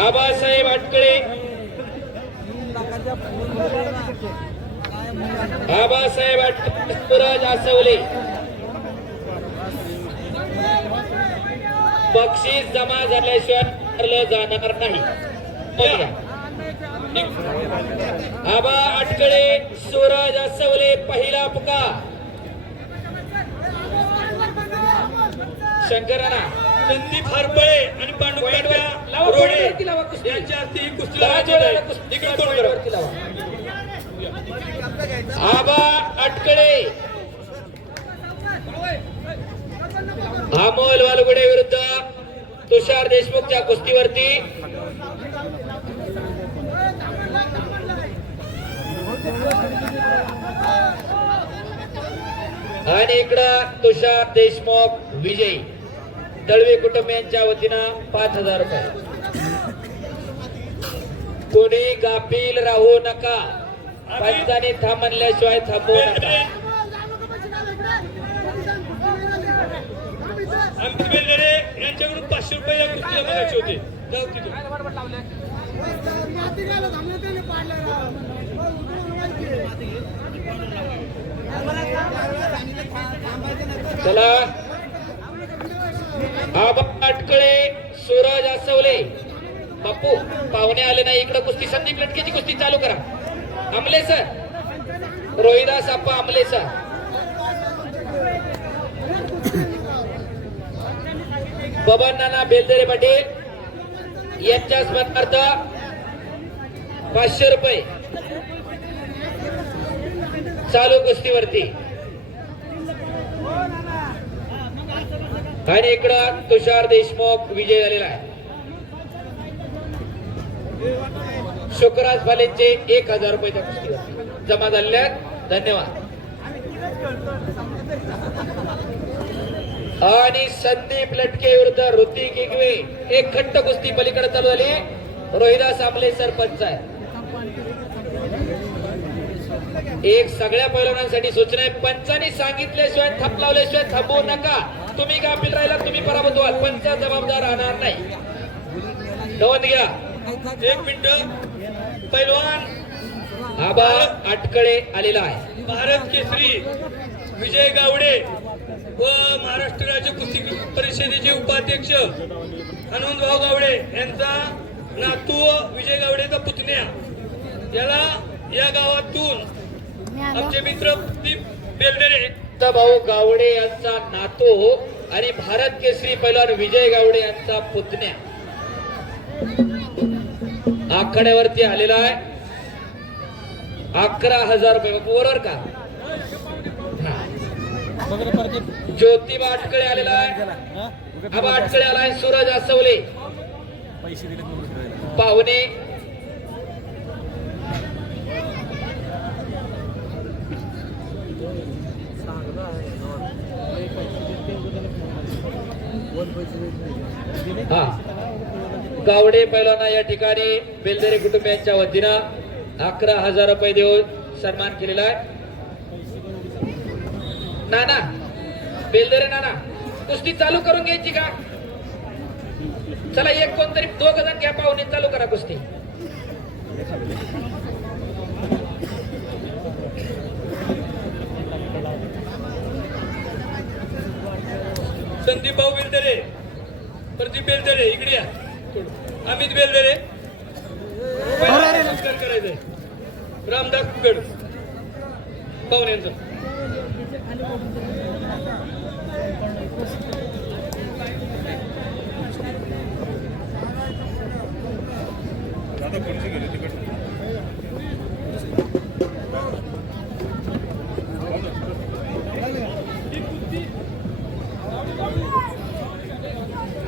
आबासाहेब अटकळे, आबासाहेब अटकळे, सूरज आसवले. बक्षीस जमा झाल्याशिवाय ठरलं जाणार नाही. आबा अटकळे, सूरज आसवले, पहिला पुकार. शंकराना, संदीप हरपळे आणि पांडुरंग रोडे यांच्या हस्ते कुस्ती लावायची आहे. इकडे कोण करा. आबा अटकळे, अमोल वालगुडे विरुद्ध तुषार देशमुखच्या कुस्तीवरती. आणि इकडं तुषार देशमुख विजयी. दळवी कुटुंबियांच्या वतीनं 5,000 रुपये. कोणी गाफील राहू नका. पंचाने थांबल्याशिवाय थांबवू नका. अमित बेलदरे यांच्याकडून 500 रुपये या कुस्तीला मागायचे होते. जाऊ तिथून. चला, आबा अटकळे, सूरज आसवले. बापू पाहुणे आले नाही इकडे. कुस्ती संदीप लटकेची कुस्ती चालू करा. आमले सर, रोहिदास आप्पा आमले सर. बबन नाना बेलदरे पाटील यांच्या स्मरणार्थ 500 रुपये चालू कुस्तीवरती. आणि इकडं तुषार देशमुख विजय झालेला आहे. शुकराज फालेंचे 1,000 रुपये त्या कुस्तीवर जमा झालेले आहेत. धन्यवाद. आणि संदीप लटके विरुद्ध ऋतिक इगवे एक खट्ट कुस्ती पलीकडे चालू झाली. रोहिदास आमले सरपंच आहे. एक सगळ्या पैलवानांसाठी सूचना आहे. पंचांनी सांगितल्याशिवाय थप लावल्याशिवाय थांबवू नका. तुम्ही गाफील राहिला तुम्ही पराभूत व्हाल. पंच जबाबदार राहणार नाही. नोंद घ्या. 1 मिनिट. पैलवान आबा अटकळे आलेला आहे. भारत केसरी विजय गावडे व महाराष्ट्र राज्य कुस्ती परिषदेचे उपाध्यक्ष हनुमंतभाऊ गावडे यांचा नातू विजय गावडेचा पुतण्या याला या गावातून आमचे मित्र बेलदरे भाऊ गावडे यांचा नातू आणि भारत केसरी पैलवान विजय गावडे यांचा पुतण्या आखाड्यावरती आलेला आहे. 11,000 रुपये बरोबर का. ज्योतिबा अटकळे आलेला आहे. आबा अटकळे आलाय. सूरज आसवले पाहुणे. हा, गावडे पैलवाना या ठिकाणी बेलदरे कुटुंबियांच्या वतीनं 11,000 रुपये देऊन सन्मान केलेला आहे. नाना बेलदरे नाना कुस्ती चालू करून घ्यायची का. चला एक कोणतरी 2 जण घ्या. पाहुणे चालू करा कुस्ती. संदीप भाऊ बेलदरे, प्रदीप बेलदरे इकडे या. अमित बेलदरे नमस्कार करायचंय. रामदास गड पाहुण्यांचं.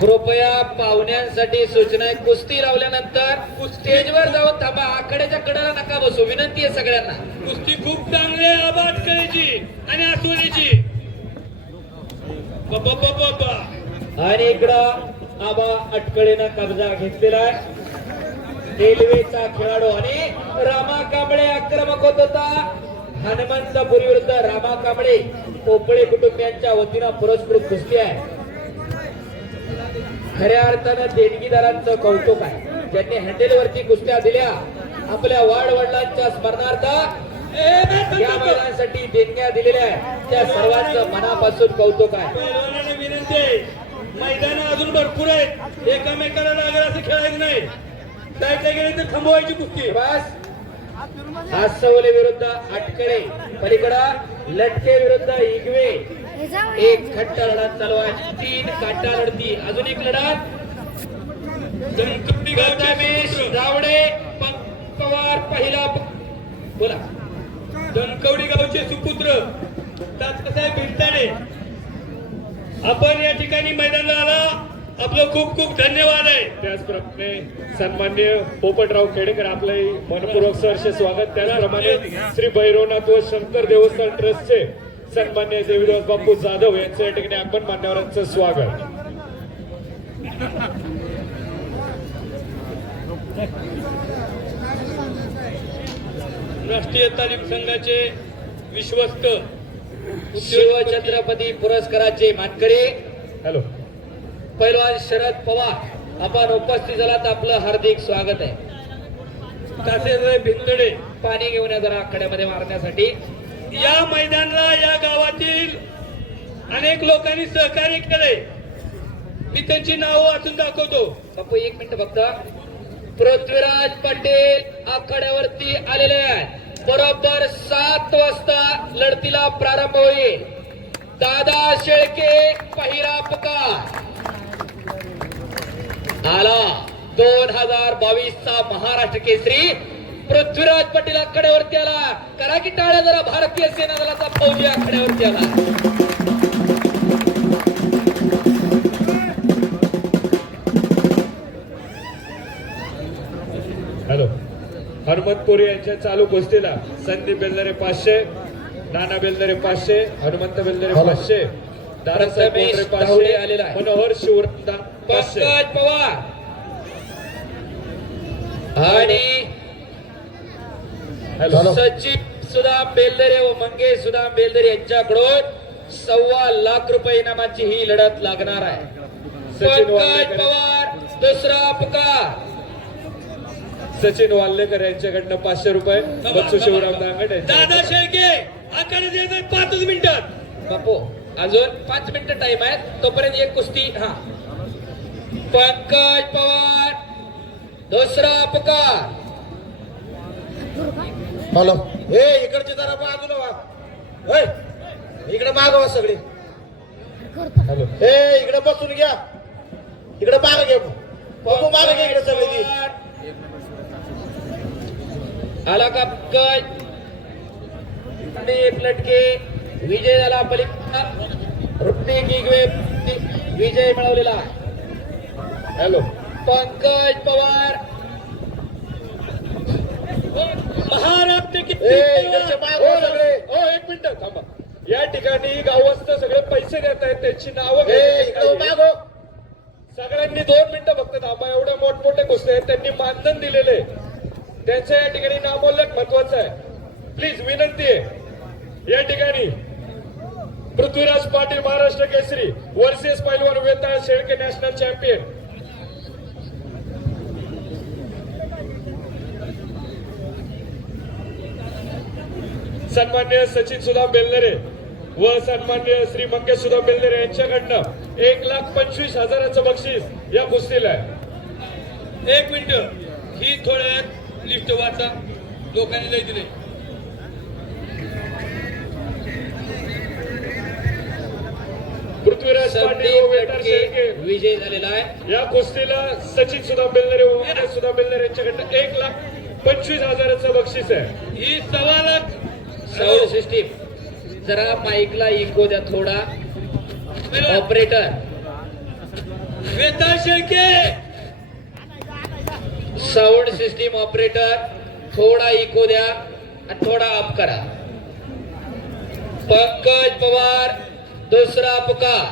कृपया पाहुण्यांसाठी सूचना आहे. कुस्ती लावल्यानंतर स्टेजवर जाऊन थांबा. आकड्याच्या कडेला नका बसू. विनंती आहे सगळ्यांना. कुस्ती खूप चांगली आहे आबा अटकळेची आणि आसवलेची. आणि इकडं आबा अटकळेनं कब्जा घेतलेला आहे. रेल्वेचा खेळाडू आणि रामा कांबळे आक्रमक होत होता. हनुमंतपुरी विरुद्ध रामा कांबळे पोपळे कुटुंबियांच्या वतीनं पुरस्कृत कुस्ती आहे. खऱ्या अर्थानं देणगीदारांचं कौतुक आहे. ज्यांनी हँडलवरती कुस्त्या दिल्या आपल्या वाडवडिलांच्या स्मरणार्थ या मैदानासाठी देणग्या दिलेल्या आहेत, त्या सर्वांचं मनापासून कौतुक आहे. पहिलवानांना विनंती आहे, मैदान अजून भरपूर आहेत, एकामेकाला लागेल असं खेळायचं नाही. साईडला गेले तर थांबवायची कुस्ती. बस आसवले विरुद्ध अटकळे, पलीकडं लटके विरुद्ध इगवे. एक खट्ट लढत चालू आहे, 3 काटा लढती. अजून एक लढत गणेश जावडे पवार पहिला बोला. धनकवडी गावचे सुपुत्र तात्यासाहेब भिंताडे आपण या ठिकाणी मैदानाला आला, आपलं खूप खूप धन्यवाद आहे. त्याचप्रमाणे सन्मान्य पोपटराव खेडेकर आपले मनपूर्वक सहर्ष स्वागत. त्याचप्रमाणे श्री भैरवनाथ व शंकर देवस्थान ट्रस्टचे सन्मान्य देवीदास बापू जाधव यांचं या ठिकाणी आपण मान्यवरांचं स्वागत. राष्ट्रीय तालीम संघाचे विश्वस्त शिवछत्रपती पुरस्काराचे मानकरी हॅलो पैलवान शरद पवार आपण उपस्थित झालात, आपलं हार्दिक स्वागत आहे. तात्यासाहेब भिंतडे पाणी घेऊन या जरा आखाड्यामध्ये मारण्यासाठी. या मैदानाला या गावातील अनेक लोकांनी सहकार्य केले. मी त्यांची नावं वाचून दाखवतो. बापू 1 मिनिट फक्त. पृथ्वीराज पटेल आखाड्यावरती आलेले आहेत. बरोबर 7 वाजता लढतीला प्रारंभ होईल. दादा शेळके पहिला पुकार आला. 2022 चा महाराष्ट्र केसरी पृथ्वीराज पटेल आखाड्यावरती आला. करा की टाळ्या जरा. भारतीय सेना दलाचा फौजी आखाड्यावरती आला. हॅलो हनुमंतपुरी यांच्या चालू कुस्तीला संदीप बेलदरे 500, नाना बेलदरे 500, हनुमंत बेलदरे 500, दादासाहेब प्रथमेश बोंद्रे धावडे 500, आलेला आहे. मनोहर शिवराम 500. पंकज पवार आणि हॅलो सचिन सुदाम बेलदरे व मंगेश सुदाम बेलदरे यांच्याकडून 1.25 लाख रुपये इनामाची ही लढत लागणार आहे. सचिन पंकज वाल्लेकर पवार दुसरा पुकार. सचिन वाल्लेकर यांच्याकडनं 500 रुपये. बच्चू शिवराम दांगड दादा यांच्या शेळके आकडे द्यायचं 5 मिनिटात. बापू अजून 5 मिनिटं टाइम आहे, तोपर्यंत एक कुस्ती. हा पंकज पवार दुसरा पुकार. हॅलो हे इकडचे जरा बाजूला वा. होय इकडे मागवा सगळे. हॅलो हे इकडे बसून घ्या. इकडे माग घे. बाबू माग घे इकडे सगळे. आला का पंकज. लटके विजय झाला. पलीकडा ऋतिक इगवे विजय मिळवलेला. हॅलो पंकज पवार महाराष्ट्र इकडचे मागवा सगळे. हो 1 मिनिट थांबा. या ठिकाणी गावस्थ सगळे पैसे देत आहेत, त्यांची नावं हे घ्यायची इकडे नाही. मागो. सगळ्यांनी 2 मिनिटं फक्त थांबा. एवढे मोठमोठे कुस्ते आहेत, त्यांनी मानधन दिलेले, त्यांचं या ठिकाणी नामोल्लेख महत्वाचं आहे. प्लीज विनंती आहे या ठिकाणी पृथ्वीराज पाटील महाराष्ट्र केसरी वर्सेस पैलवान वेता शेळके नॅशनल चॅम्पियन. सन्मान्य सचिन सुदाम बेलदरे व सन्मान्य श्री मंगेश सुदाम बेलदरे यांच्याकडनं 1,25,000चं बक्षीस या कुस्तीला आहे. 1 मिनिट ही थोड्यात लिस्ट वाचा. लोकांनी लय दिले. पृथ्वीराज पाटील व संदीप वेताळ लटके शेळके विजय झालेला आहे. या कुस्तीला सचिन सुदाम बेलदरे व मंगेश सुदाम बेलदरे यांच्याकडनं 1,25,000चं बक्षीस आहे. ही 1.25 लाख साऊंड सिस्टीम जरा माईकला इको द्या थोडा. ऑपरेटर वेताळ शेळके साऊंड सिस्टीम ऑपरेटर थोडा इको द्या आणि थोडा अप करा. पंकज पवार दुसरा पुकार.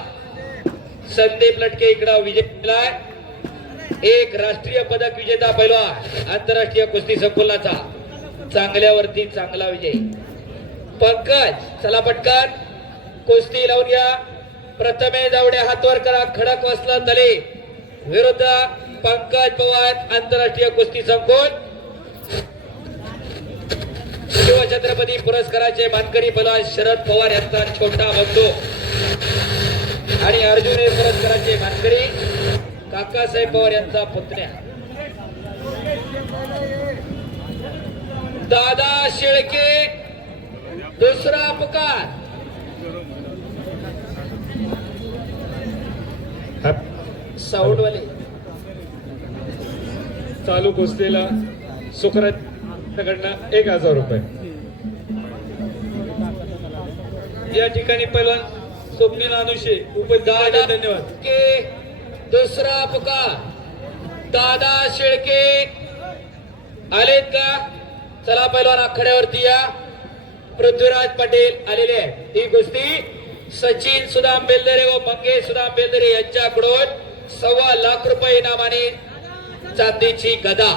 संदीप लटके इकडं विजय केलाय. एक राष्ट्रीय पदक विजेता पैलवान आंतरराष्ट्रीय कुस्ती संकुलाचा. चांगल्यावरती चांगला विजय. पंकज चला पटकन कुस्ती लावून घ्या. प्रथमे जावडे हातवर करा. खडक वसला तले विरुद्ध पंकज पवार आंतरराष्ट्रीय कुस्ती संकुल शिवछत्रपती पुरस्काराचे मानकरी पहलवान शरद पवार यांचा छोटा बंधू आणि अर्जुन पुरस्काराचे मानकरी काकासाहेब पवार यांचा पुतण्या दादा शेळके दुसरा पुकार साऊंडवाले चालू कुस्तीला सुकरातकडनं 1000 रुपये. या ठिकाणी पहिलवान स्वप्नील अनुशे उपस्थित आहेत. दादा धन्यवाद. शेळके दुसरा पुकार दादा शेळके आलेत का? चला पहिलवान आखाड्यावरती या. पृथ्वीराज पटेल आलेले आहेत. ही कुस्ती सचिन सुदाम बेलदरे व मंगेश सुदाम बेलदरे यांच्याकडून 1.25 लाख रुपये इनामाने चांदीची गदा.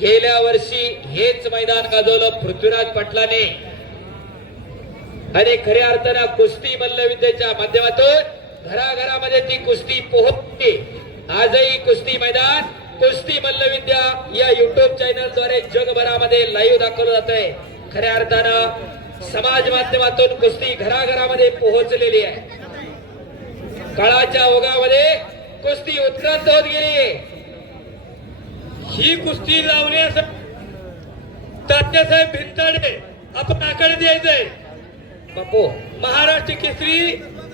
गेल्या वर्षी हेच मैदान गाजवलं पृथ्वीराज पाटलाने आणि खऱ्या अर्थानं कुस्ती मल्लविद्येच्या माध्यमातून घराघरामध्ये ती कुस्ती पोहोचते. आजही कुस्ती मैदान कुस्ती मल्लविद्या या युट्यूब चॅनलद्वारे जगभरामध्ये लाईव्ह दाखवलं जात आहे. खऱ्या अर्थानं समाज माध्यमातून कुस्ती घराघरामध्ये पोहोचलेली आहे. काळाच्या ओघामध्ये कुस्ती उत्क्रांत होत गेली. ही कुस्ती लावण्यासाठी तात्यासाहेब भिंताडे आपण आकडे द्यायचंय. बापू महाराष्ट्र केसरी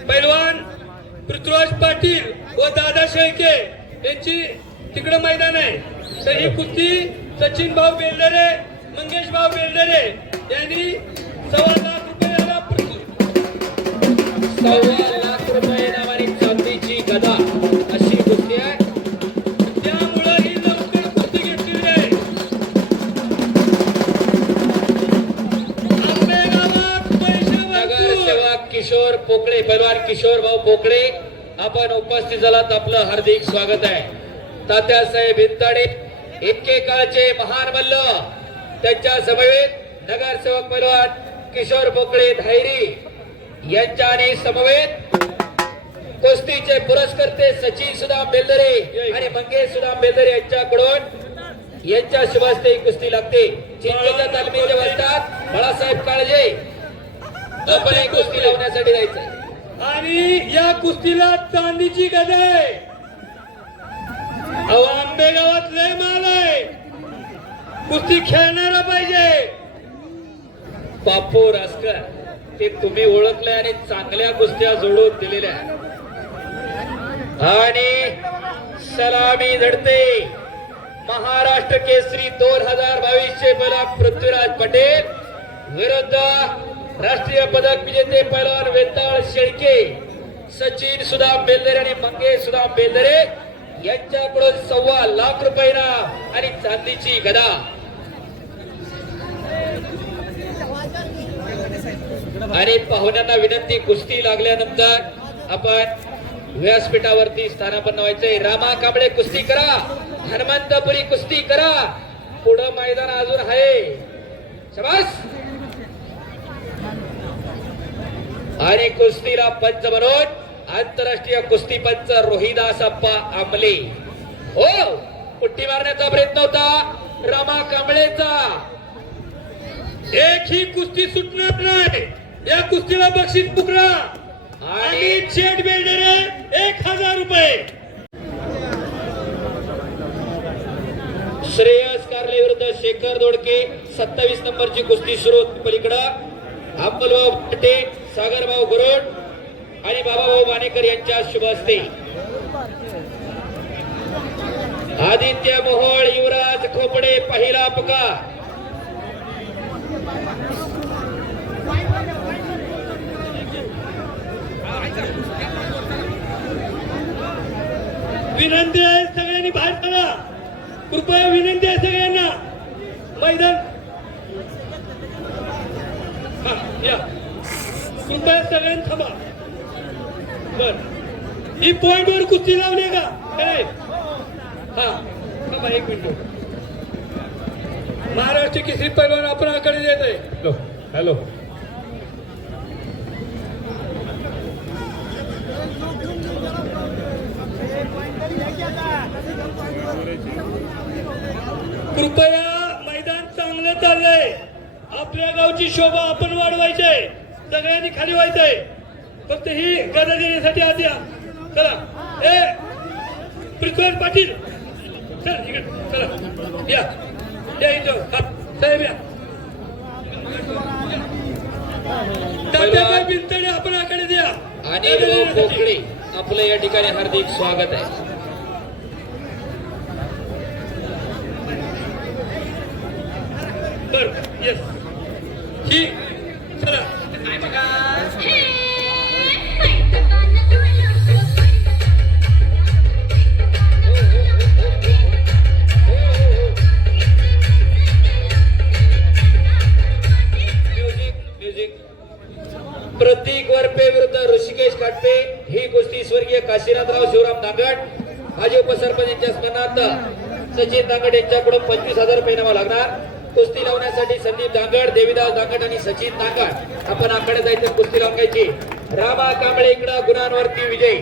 पैलवान पृथ्वीराज पाटील व दादा शेळके यांची तिकडं मैदान आहे. तर ही कुस्ती सचिन भाऊ बेलदरे मंगेश भाऊ बेलदरे यांनी 1.25 लाख रुपयाला 1.25 लाख रुपये इनामाने चांदीची गदा अशी कुस्ती आहे. त्यामुळं ही लवकर कुस्ती घेतलेली आहे. आंबेगावात पैसे भरपूर. नगरसेवक किशोर पोकळे पैलवान किशोर भाऊ पोकळे आपण उपस्थित झालात. आपलं हार्दिक स्वागत आहे. तात्यासाहेब भिंताडे एकेकाळचे महान मल्ल त्यांच्या समवेत नगरसेवक पैलवान किशोर पोकळे धायरी यांच्या आणि समवेत कुस्तीचे पुरस्कर्ते सचिन सुदाम बेलदरे आणि मंगेश सुदाम बेलदरे यांच्याकडून यांच्या शुभहस्ते ही कुस्ती लागते. चिंचेच्या तालमीचे वस्तात बाळासाहेब काळजे आपण ही कुस्ती लावण्यासाठी जायचंय. आणि या कुस्तीला चांदीची गदा आहे. अहो आंबेगावात लय माल आहे. कुस्ती खेळणारा पाहिजे. बापू रासकर ते तुम्ही ओळखले आणि चांगल्या कुस्त्या जोडून दिलेल्या आणि सलामी झडते. महाराष्ट्र केसरी 2022 चे पैलवान पृथ्वीराज पटेल विरुद्ध राष्ट्रीय पदक विजेते पैलवान वेताळ शेळके सचिन सुदाम बेलदरे आणि मंगेश सुदाम बेलदरे यांच्याकडून 1.25 लाख रुपये इनाम आणि चांदीची गदा. आणि पाहुण्यांना विनंती कुस्ती लागल्यानंतर आपण व्यासपीठावरती स्थानापन्न व्हायचंय. रामा कांबळे कुस्ती करा. हनुमंतपुरी कुस्ती करा. पुढं मैदान अजून आहे. शाबास. आणि कुस्तीला पंच म्हणून आंतरराष्ट्रीय कुस्ती पंच रोहिदास अप्पा आंबले. हो पुट्टी मारण्याचा प्रयत्न होता रामा कांबळेचा. एक ही कुस्ती सुटणार नाही. या कुस्तीला बक्षीस पुकरा. आणि शेठ बेलदरे 1000 रुपये. श्रेयस कारले विरुद्ध शेखर दोडके 27 नंबरची कुस्ती सुरू पलीकडं अब्बलभाऊ पटेल सागरभाऊ गरोड आणि बाबाभाऊ मानेकर यांच्या शुभ हस्ते. आदित्य मोहोळ युवराज खोपडे पहिला पुकार. विनंती आहे सगळ्यांनी बाहेर चला. कृपया विनंती आहे सगळ्यांना. मैदान हा या. कृपया सगळ्यांनी थांबा. बर ही पॉइंट वर कुस्ती लावली का काय? हा थांबा 1 मिनिट. महाराष्ट्र केसरी पैलवान आपण आकडे देत आहे. हॅलो हॅलो कृपया मैदान चांगलं चाललंय. आपल्या गावची शोभा आपण वाढवायची आहे. सगळ्यांनी खाली व्हायचंय. फक्त ही गदा देण्यासाठी आधी या. चला ए पृथ्वीराज पाटील चल इकडे चला या इथं साहेब या. तात्यासाहेब बिनतडे आपण आकडे द्या. आणि कोकळे आपलं या ठिकाणी हार्दिक स्वागत आहे. बर येस ही चला म्युझिक. प्रतीक वरपे विरुद्ध ऋषिकेश काटपे ही कुस्ती स्वर्गीय काशीनाथराव शिवराम दांगड माजी उपसरपंच यांच्या स्मरणार्थ सचिन दांगड यांच्याकडून 25,000 रुपये नावा लागणार. कुस्ती लावण्यासाठी संदीप दांगड, देवीदास दांगड आणि सचिन दांगड आपण आकडे जायचं कुस्ती लावण्याची. रामा कांबळे इकडं गुणांवरती विजयी.